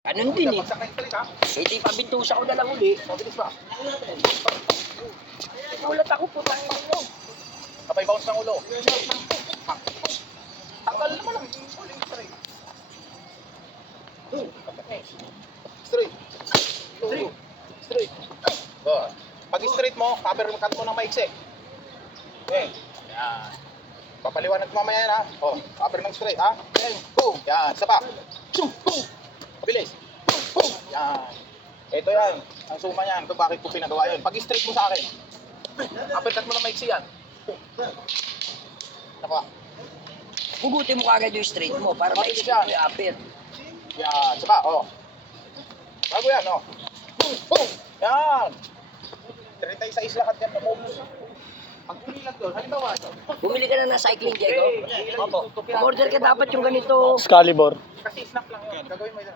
Ganun din eh. Hindi pabintusa ko na lang uli. Mabilis ba? Ulat ako po tayo mo. Kapay bounce ng ulo. Tanggal naman lang. Straight. Straight. Oh. Pag straight mo, uppercut mo ng maiksi. Okay. Yan. Papaliwanag mamaya yan ha. Oh, upper ng straight ha. Yan. Boom. Yan. Isa pa. Boom. Mabilis. Boom. Yan. Ito yan. Ang suma niyan. Ito bakit ko pinagawa yun. Pag straight mo sa akin, uppercut mo ng maiksi yan. Nakuha. Hugutin mo kagad yung straight mo para Mabilis ma-execute yan. mo yung upper. Yan. Isa pa. Oh. Bago yan. Oh. Boom. Yan. 36 lahat yan na bonus. Pag umilag doon, halimbawa ito. Bumili ka na ng cycling, Diego. Opo. Umorder ka dapat yung ganito. Excalibur. Kasi snap lang yun. Gagawin mo yun.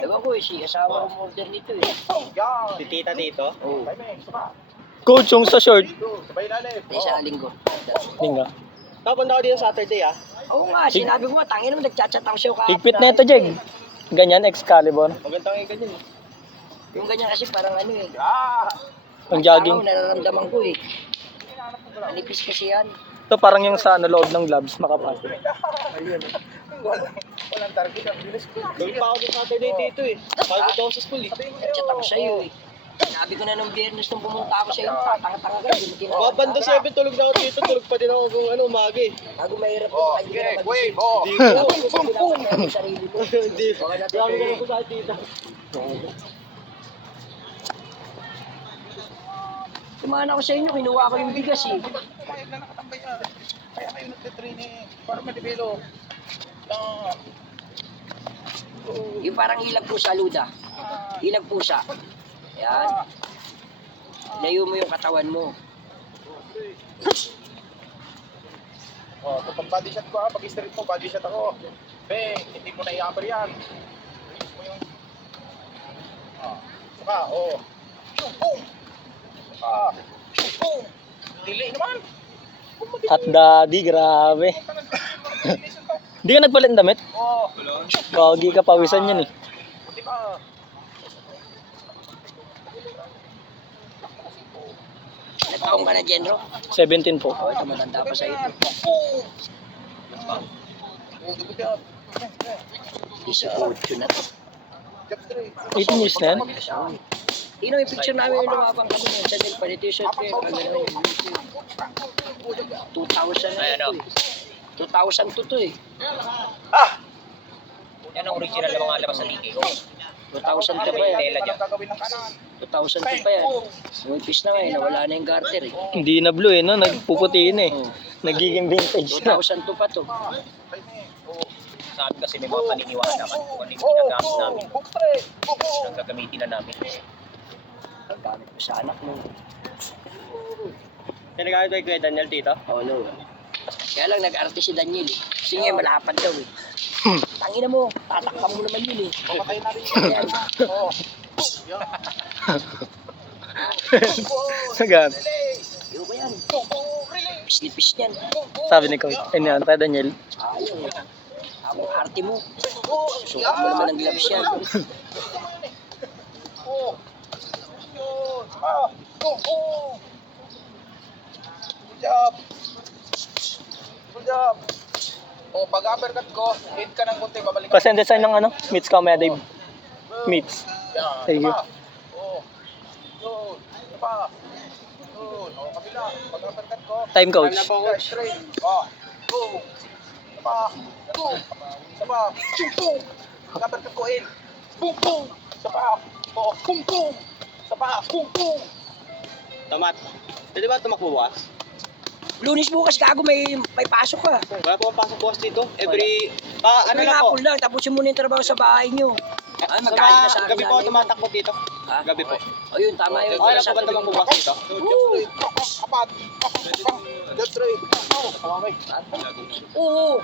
Ewan ko eh, si asawa umorder nito eh. Yan. Tita dito. Oo. Sabay mo isa pa. Coach, yung sa short. Sabay ilalim. Hindi sa linggo. Linga. Tapos ako dito Saturday ah. Oo nga, sinabi ko nga, tangin naman, nagchat-chat ako sa'yo kahapon. Higpit na ito, Jeg. Ganyan, Excalibur. Magandang nga ganyan. Yung ganyan kasi parang ano eh. Ah. Pang jogging. Ako, nararamdaman ko eh. Manipis kasi yan. Ito parang yung sa ano, loob ng gloves, makapal. Walang target. Ang bilis ko. Doon pa ako dito Saturday dito eh. Pagod ako sa school eh. Nagchat ako sa'yo eh. Sinabi ko na nung biyernes nung pumunta ako sa'yo, tatanga-tanga ka, hindi mo tinawag. Mga banda 7, tulog na ako dito. Tulog pa din ako kung ano, umaga eh. Bago mahirap Oh, kayo okay. naman. Wave. Oh. Hindi ko. Ako yung sabi lang sa sarili ko. Hindi. Baka natin Grabe ito ka eh. ako sa tita. Sumahan ako sa inyo, kinuha ko yung bigas eh. Mayag na nakatambay yan. Kaya kayo nagtitraining. Para ma-develop. Ah. Yung parang ilag pusa, Luda. Ilag pusa. Yan. Layo mo yung katawan mo. Oh, pag body shot ko ha, pag straight mo, body shot ako. Bang, hindi mo na i-upper yan. Release mo yung... Ah, saka, oh. Boom! Ah, boom! Delay naman! At daddy, grabe. Hindi ka nagpalit ng damit? Oh, Gagi ka, pawisan yan eh. buti pa. Ilang taong ka na, Genro? 17 po. Oh, ito matanda pa sa'yo. Boom! Oh, dugod yan. 18 na to. Jump straight. 18 years na yan? Tino, yung picture namin yung lumabang kami yun. Sa Del Palito yung shirt ko yun. Pag ano yun. 2,000 na ito eh. 2,000 to eh. Ah! Yan ang original ng mga labas sa liki. 2,000 to pa yan. Tela dyan. Gagawin ng kanan. 2,000 to pa yan. Umipis na nga eh. Nawala na yung garter eh. Hindi na blue eh, no? Nagpuputiin eh. Oh. Nagiging vintage na. 2,000 to pa to. Sabi kasi may mga paniniwala naman kung ano yung ginagamit namin. Boom straight. Boom, boom. Ang gagamitin na namin. Ang gamit mo sa anak mo. Pinagamit ko kay Daniel dito. Oh no. Kaya lang nag-arte si Daniel eh. Kasi nga malapad daw eh. Tangina mo, tatakpan mo naman yun eh. Papatayin na rin yun. Yan. Oh. Yan. Sagan. Yung ko yan. Boom, boom. Release. Pis-nipis niyan. Boom, boom. Sabi ni Coach. Ayun yan, tayo Daniel. Ayaw eh. Ang arte mo. Oh, Sukat mo naman ang gloves yan. Oh. Yun. Ah. Boom, boom. Good job. Good job. Oh, pag uppercut ko, hit ka ng konti, babalik ka. Pasend design ng ano? Meets ka, Maya Dave. Meets. Yan. Thank you. Isa pa. Oh. Yun. Isa pa. Yun. Oh, kabila. Pag uppercut ko, Time coach. yeah, straight. Oh. Boom. Isa pa. Boom. Isa pa. Boom, boom. Pag uppercut ko in. Boom, boom. Isa pa. Oh, boom, boom. Isa pa. Boom, boom. Tamat. Pwede ba tumakbo bukas? Lunis bukas gago may pasok ka. Wala po pasok bukas dito. Every... ano lang po. hapon lang, tapusin mo na yung trabaho sa bahay nyo. Ay, Sa magkain ka sa akin. gabi po ako tumatakbo dito. Ha? Gabi po. O yun, tama yun. Okay lang po ba tumakbo bukas dito? Kapat. Just straight. Okay. Oo.